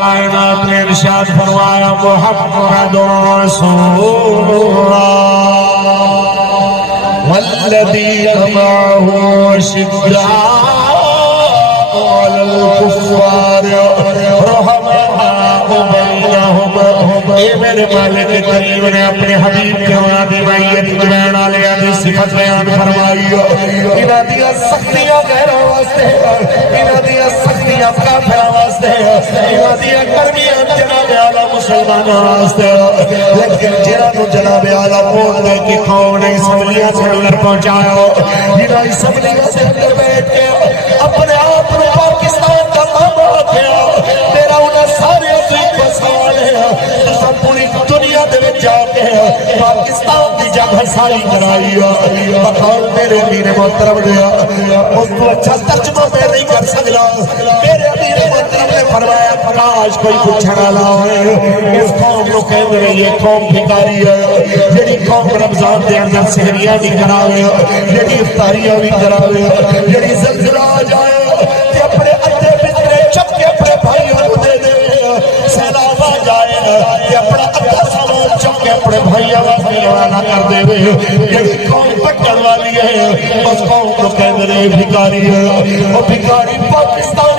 کائنات نے ارشاد فرمایا محمد رسول اللہ والذین معه شداء علی الکفار رحماء بینہم۔ اے میرے مالک کریم نے اپنے حبیب کے وعدے معیت جوان علیہ دی صفت بیان فرمائی۔ انہاں دیاں سختیاں غیراں واسطے، انہاں دیاں سختیاں کافراں واسطے، انہاں دیاں گرمیاں جناب اعلی مسلماناں واسطے، لیکن جنہاں نوں جناب اعلی ووٹ دے کے قوم نے اسمبلیاں سے اندر پہنچایا، انہاں اسمبلیاں سے اندر بیٹھ کے اپنے آپ کو پاکستان کا ماما کیا۔ میرا انہاں سارے سوال ہے پوری دنیا دے وچ جا کے پاکستان دی جگہ ساری کرائی بقول میرے امیر محترم دیا اس کو اچھا ترجمہ میں نہیں کر سکتا۔ میرے امیر محترم نے فرمایا کاش کوئی پوچھنے والا ہوئے اس قوم کو کہہ رہے یہ قوم بھکاری ہے، جڑی قوم رمضان دے اندر سحریاں بھی کراوے، جڑی افطاریاں بھی کراوے، جڑی زلزلہ آ جائے تے اپنے ادھے بسترے چپ کے اپنے بھائیوں کو دے دے، سیلاب آ جائے تے اپنا ادھا سامان چپ کے اپنے بھائیوں کو روانہ کر دے، جڑی قوم پٹن والی ہے اس قوم کو کہہ رہے بھکاری ہے، وہ بھکاری پاکستان